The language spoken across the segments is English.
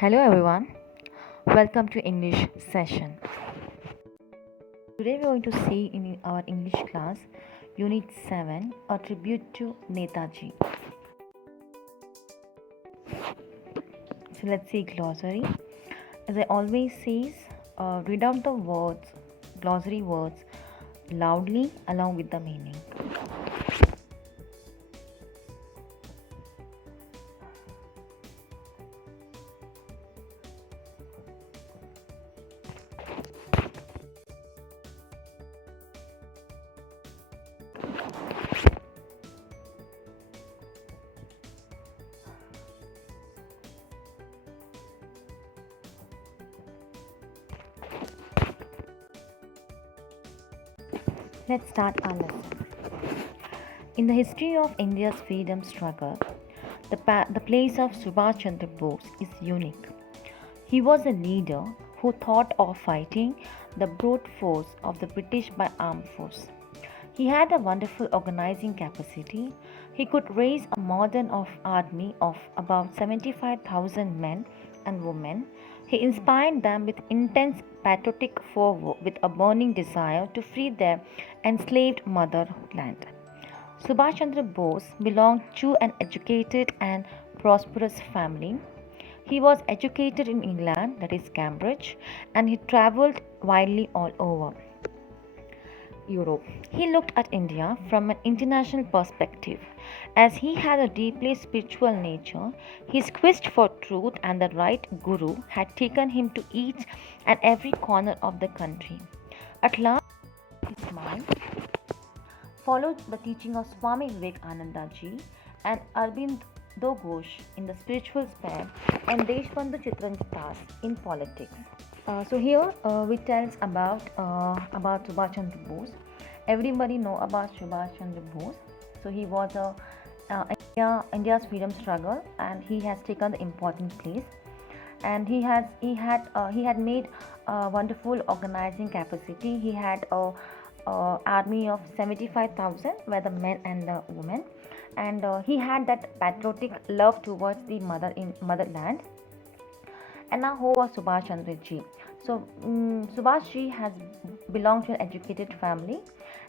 Hello everyone, welcome to English session. Today we are going to see in our English class Unit 7 a tribute to Netaji. So let's see glossary. As I always says, read out the words, glossary words loudly along with the meaning. Let's start our lesson. In the history of India's freedom struggle, the place of Subhash Chandra Bose is unique. He was a leader who thought of fighting the brute force of the British by armed force. He had a wonderful organizing capacity. He could raise a modern army of about 75,000 men and women. He inspired them with intense patriotic fervor, with a burning desire to free their enslaved motherland. Subhash Chandra Bose belonged to an educated and prosperous family. He was educated in England, that is Cambridge, and he travelled widely all over Europe. He looked at India from an international perspective. As he had a deeply spiritual nature, his quest for truth and the right guru had taken him to each and every corner of the country. At last, his mind followed the teaching of Swami Vivekananda ji and Aurobindo Ghosh in the spiritual sphere and Deshbandhu Chitranjan Das in politics. So here we tells about Subhash Chandra Bose. Everybody know about Subhash Chandra Bose. So he was a India's freedom struggle, and he has taken the important place. And he had made a wonderful organizing capacity. He had a army of 75,000, were the men and the women, and he had that patriotic love towards the motherland. And now, who was Subhash Chandra ji? So, Subhash ji has belonged to an educated family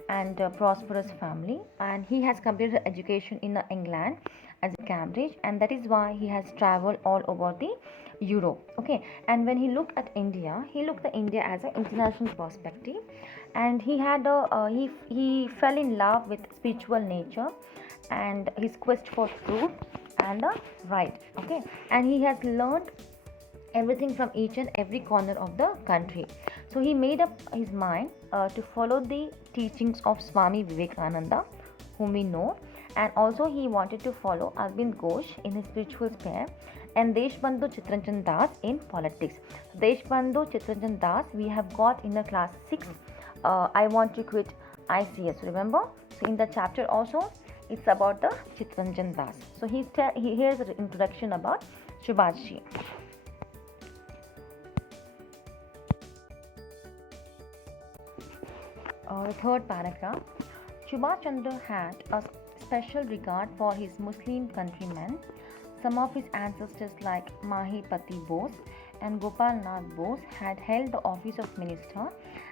and a prosperous family, and he has completed education in England as Cambridge, and that is why he has traveled all over the Europe. Okay, and when he looked at India, he looked at India as an international perspective, and he had he fell in love with spiritual nature and his quest for truth and the right. Okay, and he has learned everything from each and every corner of the country. So he made up his mind to follow the teachings of Swami Vivekananda, whom we know, and also he wanted to follow Aurobindo Ghosh in his spiritual sphere and Deshbandhu Chitranjan Das in politics. Deshbandhu Chitranjan Das we have got in the class 6. I want to quit ICS. Remember? So in the chapter also it's about the Chitranjan Das. So here's an introduction about Subhash ji. The third paragraph. Subhash Chandra had a special regard for his Muslim countrymen. Some of his ancestors, like Mahipati Bose and Gopal Nath Bose, had held the office of minister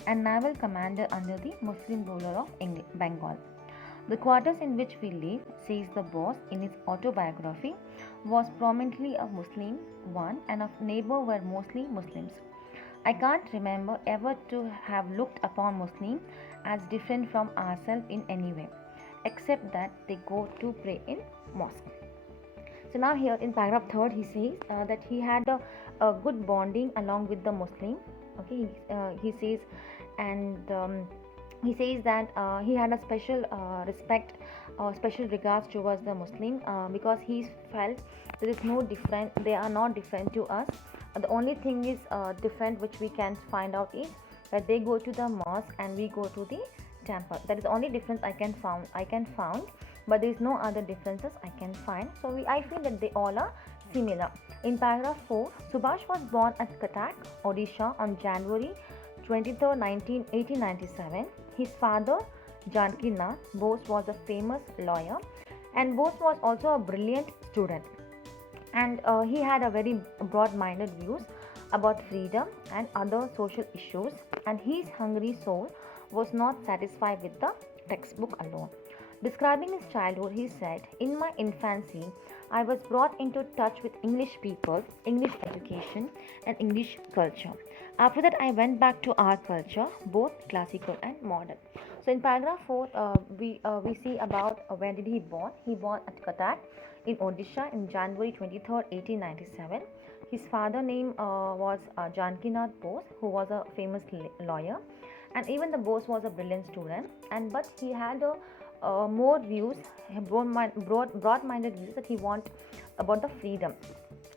and naval commander under the Muslim ruler of Bengal. The quarters in which we live, says the boss in his autobiography, was prominently a Muslim one, and our neighbor were mostly Muslims. I can't remember ever to have looked upon Muslims as different from ourselves in any way, except that they go to pray in mosque. So now here in paragraph 3 he says that he had a good bonding along with the Muslim. Okay, he says, and he says that he had a special respect, special regards towards the Muslim, because he felt there is no different, they are not different to us. The only thing is different which we can find out is that they go to the mosque and we go to the temple. That is the only difference I can found, but there is no other differences I can find. So I feel that they all are similar. In paragraph 4, Subhash was born at Cuttack, Odisha on January 23, 1897. His father, Janaki Nath Bose, was a famous lawyer, and Bose was also a brilliant student. and he had a very broad-minded views about freedom and other social issues, and his hungry soul was not satisfied with the textbook alone. Describing his childhood, he said, "In my infancy, I was brought into touch with English people, English education, and English culture. After that, I went back to our culture, both classical and modern." So, in paragraph 4, we see about when did he born. He born at Cuttack in Odisha in January 23rd, 1897. His father name was Jankinath Bose, who was a famous lawyer, and even the Bose was a brilliant student. And but he had a more views, broad-minded views that he want about the freedom,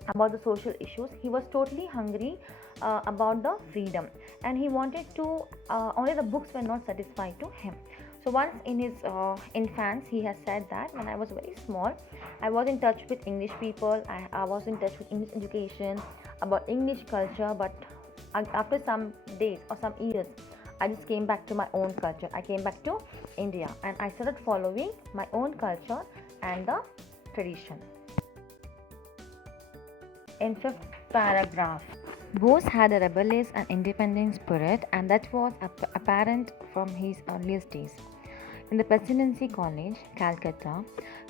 about the social issues. He was totally hungry about the freedom, and he wanted to. Only the books were not satisfied to him. So once in his infance, he has said that when I was very small, I was in touch with English people. I was in touch with English education, about English culture. But after some days or some years, I just came back to my own culture. I came back to India, and I started following my own culture and the tradition. In fifth paragraph, Bose had a rebellious and independent spirit, and that was apparent from his earliest days. In the Presidency College, Calcutta,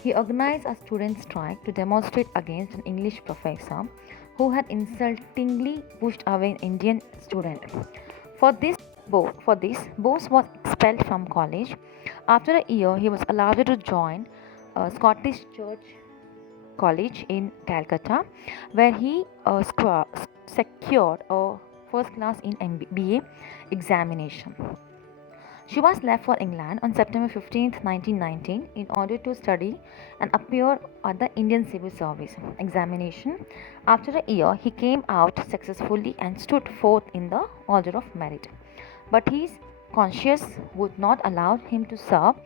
he organized a student strike to demonstrate against an English professor who had insultingly pushed away an Indian student. For this, Bose was expelled from college. After a year, he was allowed to join a Scottish Church College in Calcutta, where he secured a first class in MBA examination. She was left for England on September 15, 1919, in order to study and appear at the Indian Civil Service examination. After a year, he came out successfully and stood fourth in the order of merit. But his conscience would not allow him to serve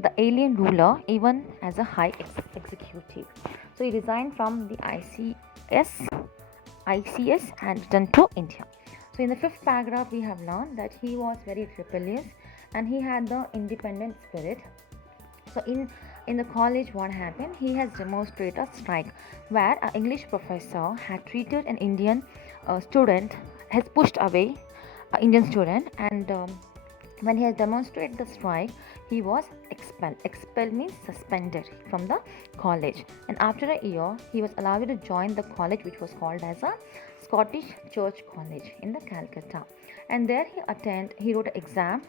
the alien ruler even as a high executive. So he resigned from the ICS and returned to India. So in the fifth paragraph, we have learned that he was very rebellious and he had the independent spirit. So in the college, what happened? He has demonstrated a strike where an English professor had treated an Indian student, has pushed away an Indian student, and when he has demonstrated the strike, he was expelled. Expelled means suspended from the college, and after a year, he was allowed to join the college, which was called as a Scottish Church College in the Calcutta, and there he wrote an exam.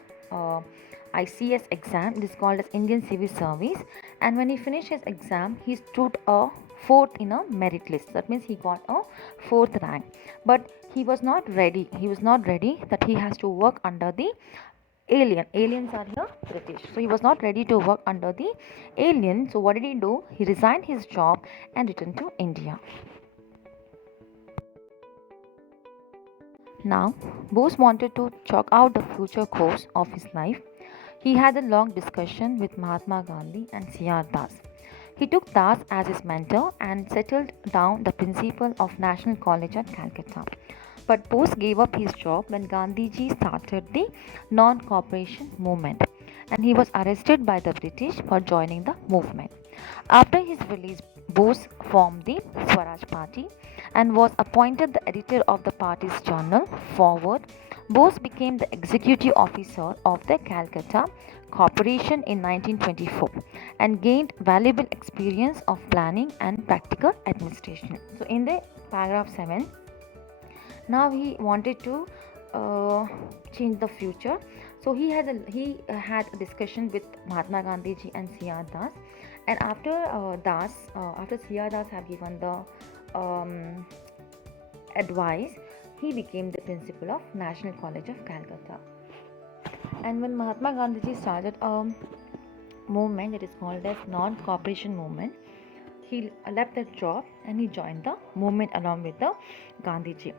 ICS exam, it is called as Indian Civil Service, and when he finished his exam, he stood a fourth in a merit list. That means he got a fourth rank, but he was not ready. He was not ready that he has to work under the aliens are here British, so he was not ready to work under the alien. So what did he do? He resigned his job and returned to India. Now, Bose wanted to chalk out the future course of his life. He had a long discussion with Mahatma Gandhi and C.R. Das. He took Das as his mentor and settled down the principal of National College at Calcutta. But Bose gave up his job when Gandhiji started the non-cooperation movement, and he was arrested by the British for joining the movement. After his release, Bose formed the Swaraj Party and was appointed the editor of the party's journal, Forward. Bose became the executive officer of the Calcutta Corporation in 1924 and gained valuable experience of planning and practical administration. So, in the paragraph 7, now he wanted to change the future. So he had a discussion with Mahatma Gandhi ji and C.R. Das, and after after C.R. Das had given the advice, he became the principal of National College of Calcutta. And when Mahatma Gandhi ji started a movement that is called as non-cooperation movement, he left that job and he joined the movement along with the Gandhiji,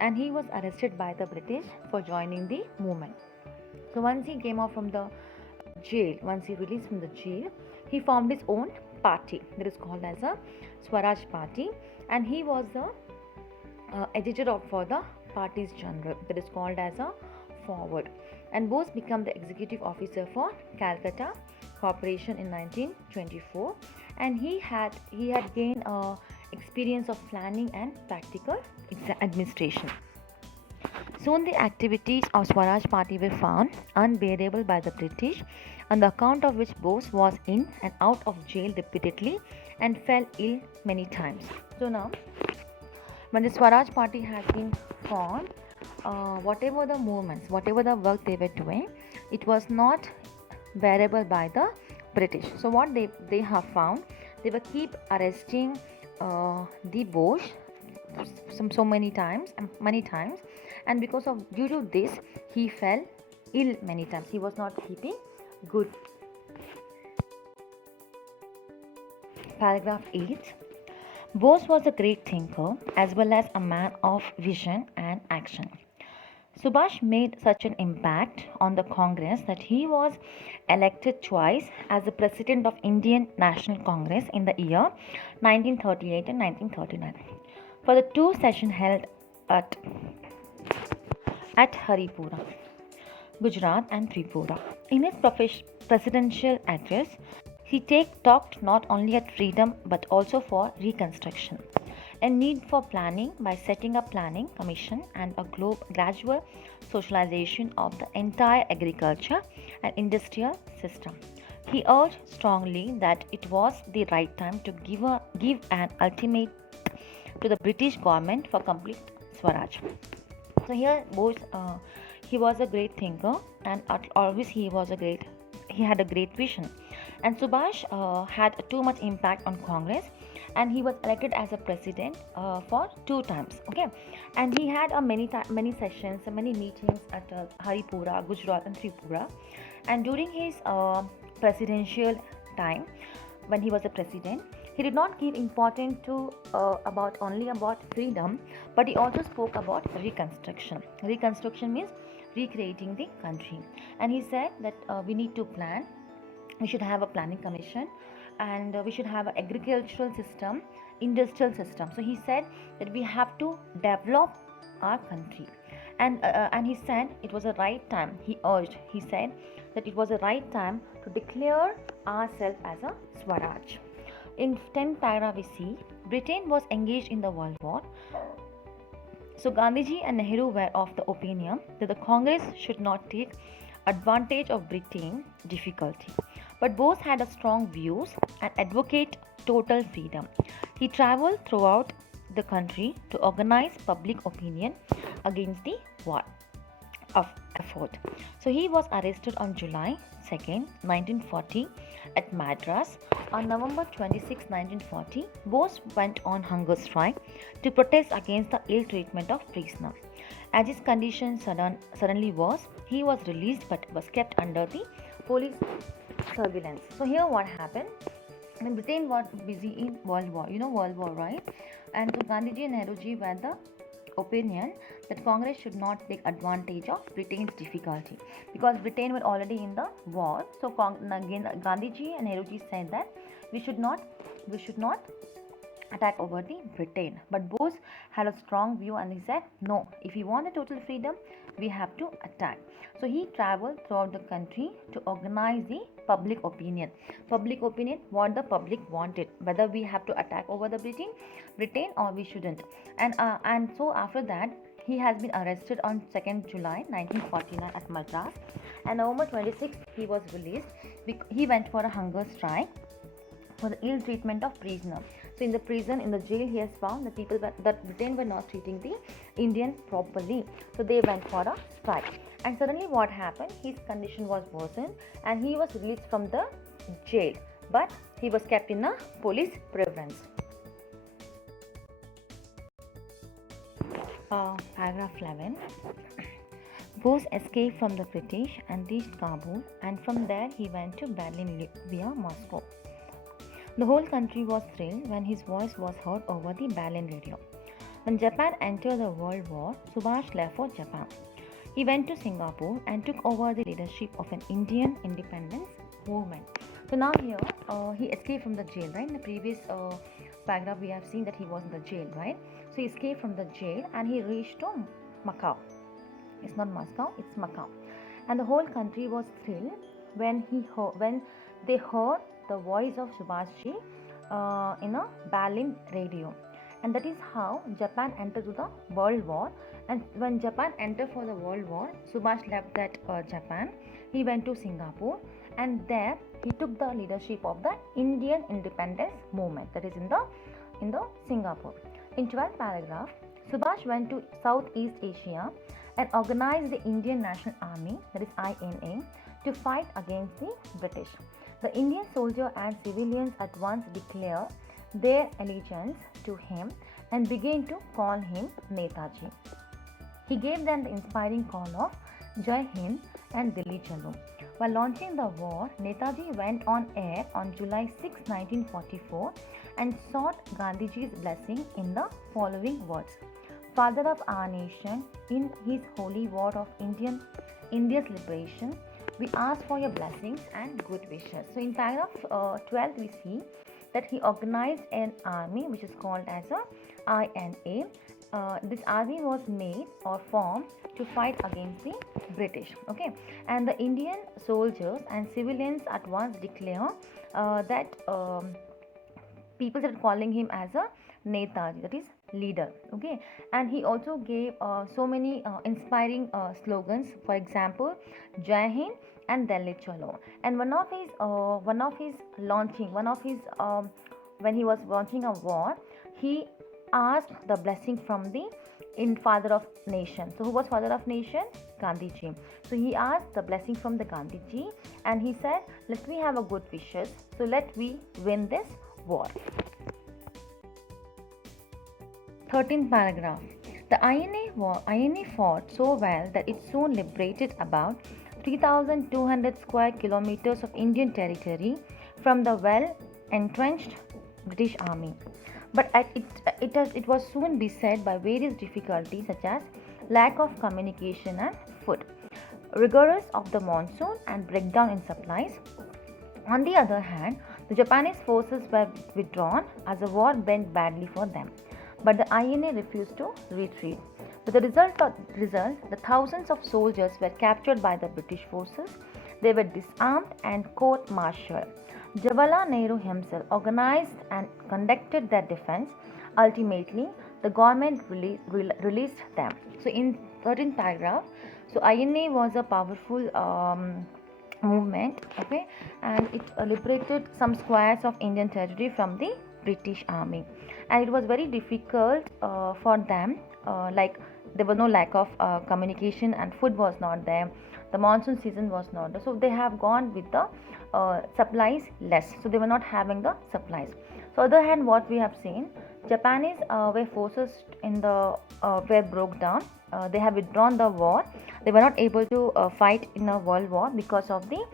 and he was arrested by the British for joining the movement. So once he came out from the jail, once he released from the jail, he formed his own party that is called as a Swaraj Party, and he was the editor for the party's journal that is called as a Forward. And Bose became the executive officer for Calcutta Corporation in 1924, and he had gained experience of planning and practical administration. Soon the activities of Swaraj Party were found unbearable by the British, on the account of which Bose was in and out of jail repeatedly and fell ill many times. So now, when the Swaraj Party has been formed, whatever the movements, whatever the work they were doing, it was not bearable by the British. So what they have found, they were keep arresting the Bose so many times, and because of due to this, he fell ill many times. He was not keeping good. Paragraph 8. Bose was a great thinker as well as a man of vision and action. Subhash made such an impact on the Congress that he was elected twice as the President of Indian National Congress in the year 1938 and 1939 for the two sessions held at Haripura, Gujarat and Tripura. In his presidential address, he talked not only at freedom but also for reconstruction, a need for planning by setting up planning commission and a gradual socialization of the entire agriculture and industrial system. He urged strongly that it was the right time to give an ultimate to the British government for complete Swaraj. So here Bose, he was a great thinker, and always he had a great vision. And Subhash had too much impact on Congress, and he was elected as a president for two times. Okay, and he had many sessions, many meetings at Haripura, Gujarat, and Tripura. And during his presidential time, when he was a president, he did not give importance to about freedom, but he also spoke about reconstruction. Reconstruction means recreating the country, and he said that we need to plan. We should have a planning commission, and we should have an agricultural system, industrial system. So he said that we have to develop our country, and he said it was the right time. He said that it was the right time to declare ourselves as a Swaraj. In 10th paragraph we see Britain was engaged in the World War. So Gandhiji and Nehru were of the opinion that the Congress should not take advantage of Britain's difficulty. But Bose had a strong views and advocate total freedom. He traveled throughout the country to organize public opinion against the war of effort. So he was arrested on July 2nd, 1940 at Madras. On November 26, 1940, Bose went on hunger strike to protest against the ill treatment of prisoners. As his condition suddenly was, he was released but was kept under the police surveillance. So here what happened? When Britain was busy in World War, World War, right? And so Gandhiji and Nehruji were the opinion that Congress should not take advantage of Britain's difficulty, because Britain were already in the war. So again, Gandhiji and Nehruji said that we should not attack over the Britain. But Bose had a strong view, and he said no, if we want a total freedom, we have to attack. So he traveled throughout the country to organize the public opinion. Public opinion, what the public wanted, whether we have to attack over the Britain or we shouldn't. And so after that, he has been arrested on 2nd July 1949 at Madras, and November 26th he was released. He went for a hunger strike for the ill treatment of prisoners. So in the prison, in the jail, he has found that Britain were not treating the Indian properly. So they went for a strike. And suddenly what happened? His condition was worsened and he was released from the jail. But he was kept in a police preference. Paragraph 11. Bose escaped from the British and reached Kabul, and from there he went to Berlin via Moscow. The whole country was thrilled when his voice was heard over the Berlin radio. When Japan entered the World War, Subhash left for Japan. He went to Singapore and took over the leadership of an Indian independence movement. So now here, he escaped from the jail, right? In the previous paragraph, we have seen that he was in the jail, right? So he escaped from the jail and he reached to Macau. It's not Moscow, it's Macau. And the whole country was thrilled when they heard the voice of Subhashji in a Berlin radio, and that is how Japan entered to the World War. And when Japan entered for the World War, Subhash left that Japan. He went to Singapore, and there he took the leadership of the Indian independence movement. That is in the Singapore. In 12th paragraph, Subhash went to Southeast Asia and organized the Indian National Army, that is INA, to fight against the British. The Indian soldier and civilians at once declared their allegiance to him and began to call him Netaji. He gave them the inspiring call of Jai Hind and Dilli Chalo. While launching the war, Netaji went on air on July 6, 1944 and sought Gandhiji's blessing in the following words: Father of our nation, in his holy war of India's liberation, we ask for your blessings and good wishes. So in paragraph 12 we see that he organized an army which is called as a INA. This army was made or formed to fight against the British. Okay, and the Indian soldiers and civilians at once declare that people started calling him as a Netaji, that is leader. Okay, and he also gave so many inspiring slogans. For example, Jai Hind and Delhi Chalo. And one of his when he was launching a war, he asked the blessing from the father of nation. So who was father of nation? Gandhiji. So he asked the blessing from the Gandhiji, and he said, let me have a good wishes, so let we win this war. 13th paragraph. The INA fought so well that it soon liberated about 3,200 square kilometers of Indian territory from the well entrenched British army. But it was soon beset by various difficulties such as lack of communication and food, rigors of the monsoon, and breakdown in supplies. On the other hand, the Japanese forces were withdrawn as the war went badly for them. But the INA refused to retreat. With the result, the thousands of soldiers were captured by the British forces. They were disarmed and court-martialed. Jawaharlal Nehru himself organized and conducted their defense. Ultimately, the government released them. So, in 13th paragraph, so INA was a powerful movement, okay, and it liberated some squares of Indian territory from the British army, and it was very difficult for them. Like there was no lack of communication, and food was not there. The monsoon season was not there, so they have gone with the supplies less. So they were not having the supplies. So on the other hand, what we have seen, Japanese were forces in the were broke down. They have withdrawn the war. They were not able to fight in a world war because of the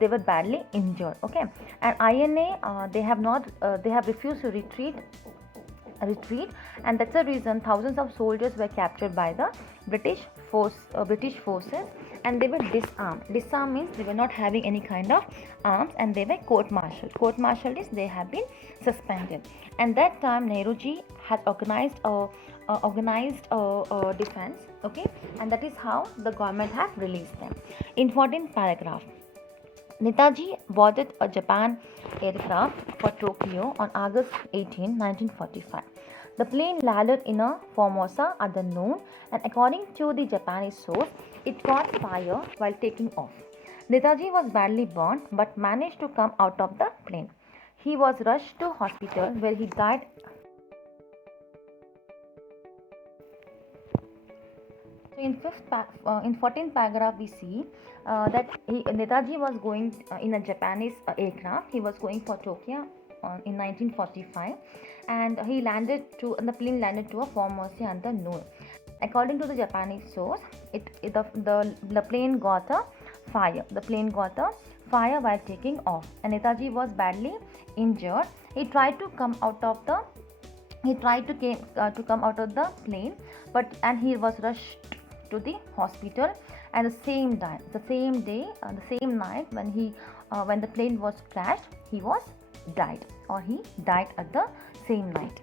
they were badly injured. Okay, and INA they have refused to retreat, and that's the reason thousands of soldiers were captured by the British forces, and they were disarmed. Disarmed means they were not having any kind of arms, and they were court-martialed is they have been suspended. And that time Nehruji has organized a defense, okay, and that is how the government have released them. In 14th paragraph, Netaji boarded a Japan aircraft for Tokyo on August 18, 1945. The plane landed in a Formosa at the noon, and according to the Japanese source, it caught fire while taking off. Netaji was badly burned but managed to come out of the plane. He was rushed to hospital where he died. So in 14th paragraph we see that Netaji was going in a Japanese aircraft. He was going for Tokyo in 1945, and the plane landed to a Formosa at the noon. According to the Japanese source, the plane got a fire. The plane got a fire while taking off, and Netaji was badly injured. He tried to come out of the plane, and he was rushed to the hospital. And the same night when the plane was crashed, he died at the same night.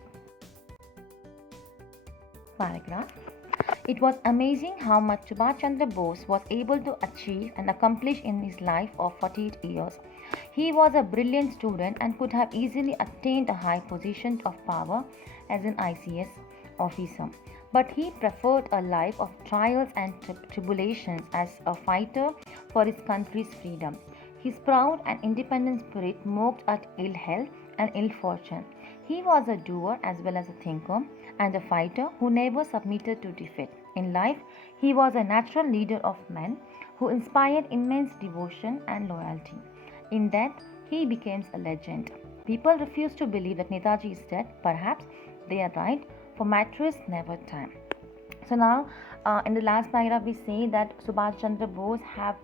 Paragraph. It was amazing how much Subhash Chandra Bose was able to achieve and accomplish in his life of 48 years. He was a brilliant student and could have easily attained a high position of power as an ICS officer. But he preferred a life of trials and tribulations as a fighter for his country's freedom. His proud and independent spirit mocked at ill health and ill fortune. He was a doer as well as a thinker and a fighter who never submitted to defeat. In life, he was a natural leader of men who inspired immense devotion and loyalty. In death, he became a legend. People refuse to believe that Netaji is dead. Perhaps they are right, for martyrs never die. So now, in the last paragraph, we say that Subhash Chandra Bose have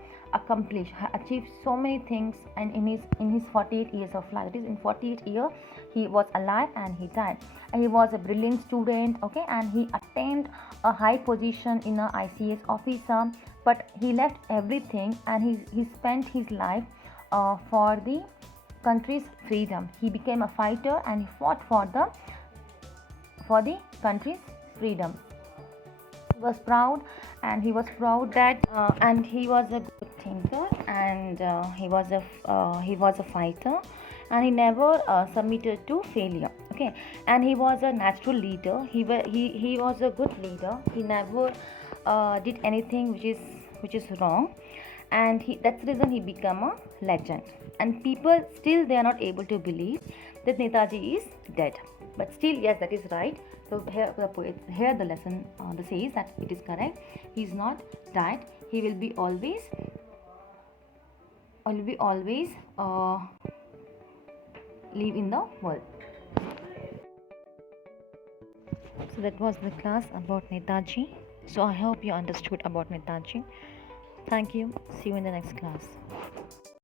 achieved so many things, and in his 48 years of life, that is, in 48 years, he was alive and he died. And he was a brilliant student, okay, and he attained a high position in a ICS officer. But he left everything, and he spent his life for the country's freedom. He became a fighter and he fought for the country's freedom. He was proud that and he was a good thinker, and he was a fighter, and he never submitted to failure, okay. And he was a natural leader. He was a good leader. He never did anything which is wrong, and that's the reason he became a legend. And people still, they are not able to believe that Netaji is dead, but still, yes, that is right. So here the lesson says that it is correct. He is not died. He will be always live in the world. So that was the class about Netaji. So I hope you understood about Netaji. Thank you. See you in the next class.